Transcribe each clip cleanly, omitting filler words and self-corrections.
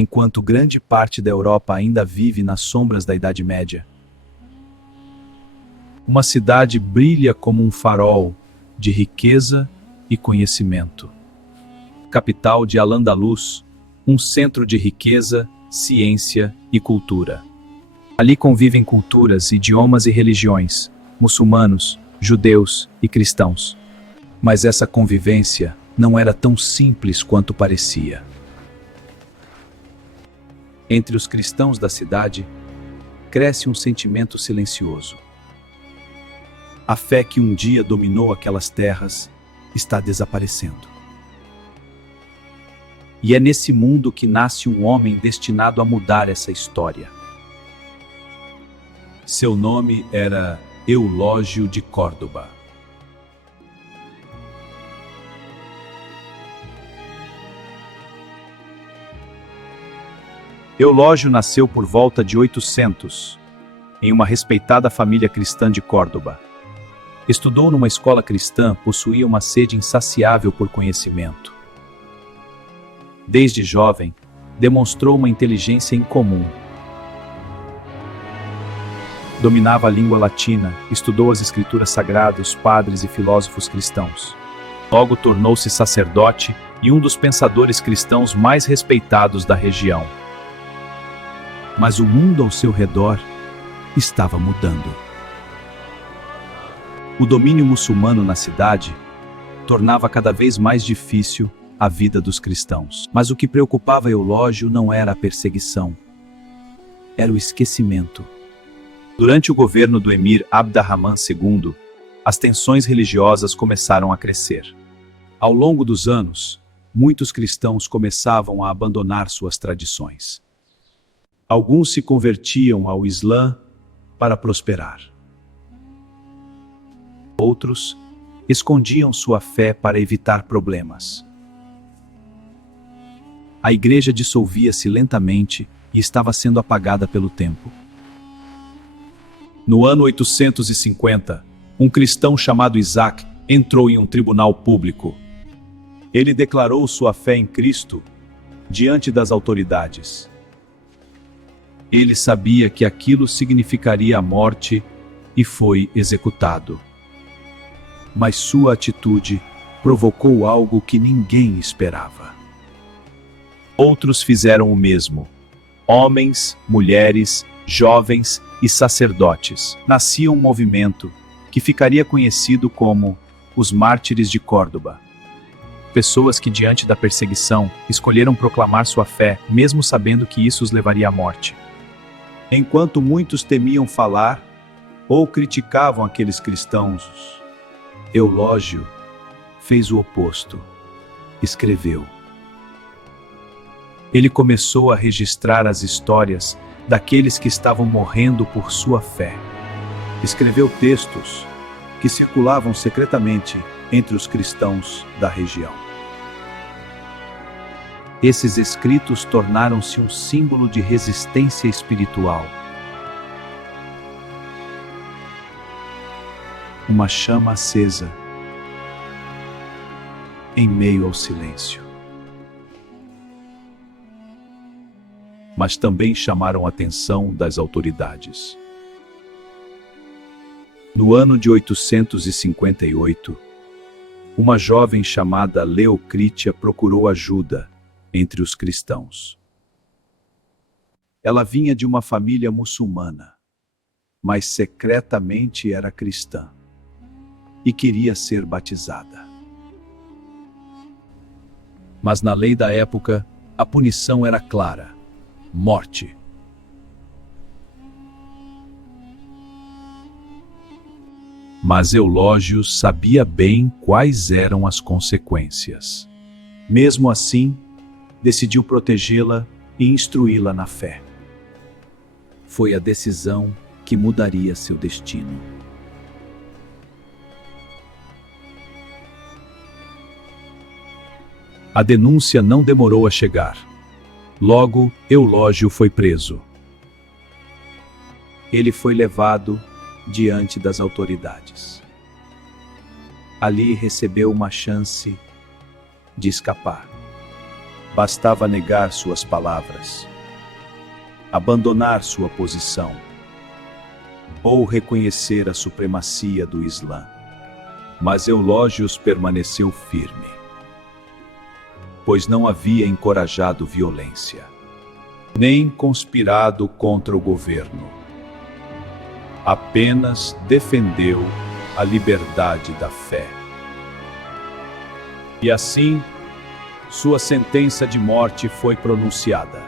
enquanto grande parte da Europa ainda vive nas sombras da Idade Média. Uma cidade brilha como um farol de riqueza e conhecimento. Capital de Al-Andalus, um centro de riqueza, ciência e cultura. Ali convivem culturas, idiomas e religiões, muçulmanos, judeus e cristãos. Mas essa convivência não era tão simples quanto parecia. Entre os cristãos da cidade, cresce um sentimento silencioso. A fé que um dia dominou aquelas terras está desaparecendo. E é nesse mundo que nasce um homem destinado a mudar essa história. Seu nome era Eulógio de Córdoba. Eulógio nasceu por volta de 800, em uma respeitada família cristã de Córdoba. Estudou numa escola cristã, possuía uma sede insaciável por conhecimento. Desde jovem, demonstrou uma inteligência incomum. Dominava a língua latina, estudou as escrituras sagradas, os padres e filósofos cristãos. Logo tornou-se sacerdote e um dos pensadores cristãos mais respeitados da região. Mas o mundo ao seu redor estava mudando. O domínio muçulmano na cidade tornava cada vez mais difícil a vida dos cristãos. Mas o que preocupava Eulógio não era a perseguição, era o esquecimento. Durante o governo do emir Abd-ar-Rahman II, as tensões religiosas começaram a crescer. Ao longo dos anos, muitos cristãos começavam a abandonar suas tradições. Alguns se convertiam ao Islã para prosperar. Outros escondiam sua fé para evitar problemas. A igreja dissolvia-se lentamente e estava sendo apagada pelo tempo. No ano 850, um cristão chamado Isaac entrou em um tribunal público. Ele declarou sua fé em Cristo diante das autoridades. Ele sabia que aquilo significaria a morte e foi executado. Mas sua atitude provocou algo que ninguém esperava. Outros fizeram o mesmo. Homens, mulheres, jovens e sacerdotes. Nascia um movimento que ficaria conhecido como os Mártires de Córdoba. Pessoas que, diante da perseguição, escolheram proclamar sua fé, mesmo sabendo que isso os levaria à morte. Enquanto muitos temiam falar ou criticavam aqueles cristãos, Eulógio fez o oposto. Escreveu. Ele começou a registrar as histórias daqueles que estavam morrendo por sua fé. Escreveu textos que circulavam secretamente entre os cristãos da região. Esses escritos tornaram-se um símbolo de resistência espiritual. Uma chama acesa em meio ao silêncio. Mas também chamaram a atenção das autoridades. No ano de 858, uma jovem chamada Leocrítia procurou ajuda entre os cristãos. Ela vinha de uma família muçulmana, mas secretamente era cristã e queria ser batizada. Mas na lei da época, a punição era clara: morte. Mas Eulógio sabia bem quais eram as consequências. Mesmo assim, decidiu protegê-la e instruí-la na fé. Foi a decisão que mudaria seu destino. A denúncia não demorou a chegar. Logo, Eulógio foi preso. Ele foi levado diante das autoridades. Ali recebeu uma chance de escapar. Bastava negar suas palavras, abandonar sua posição, ou reconhecer a supremacia do Islã. Mas Eulógios permaneceu firme, pois não havia encorajado violência, nem conspirado contra o governo. Apenas defendeu a liberdade da fé. E assim, sua sentença de morte foi pronunciada.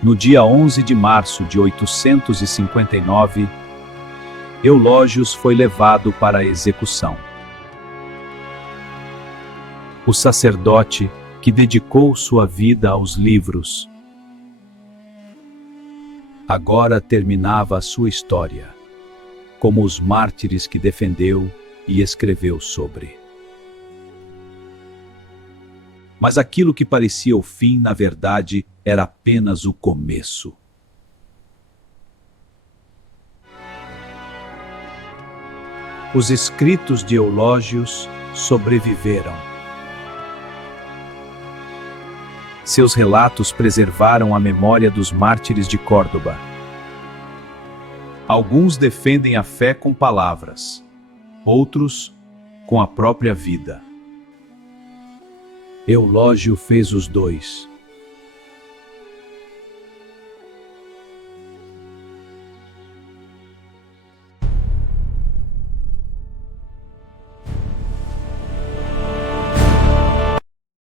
No dia 11 de março de 859, Eulógios foi levado para a execução. O sacerdote que dedicou sua vida aos livros agora terminava a sua história, como os mártires que defendeu e escreveu sobre. Mas aquilo que parecia o fim, na verdade, era apenas o começo. Os escritos de Eulógios sobreviveram. Seus relatos preservaram a memória dos mártires de Córdoba. Alguns defendem a fé com palavras, outros com a própria vida. Eulógio fez os dois.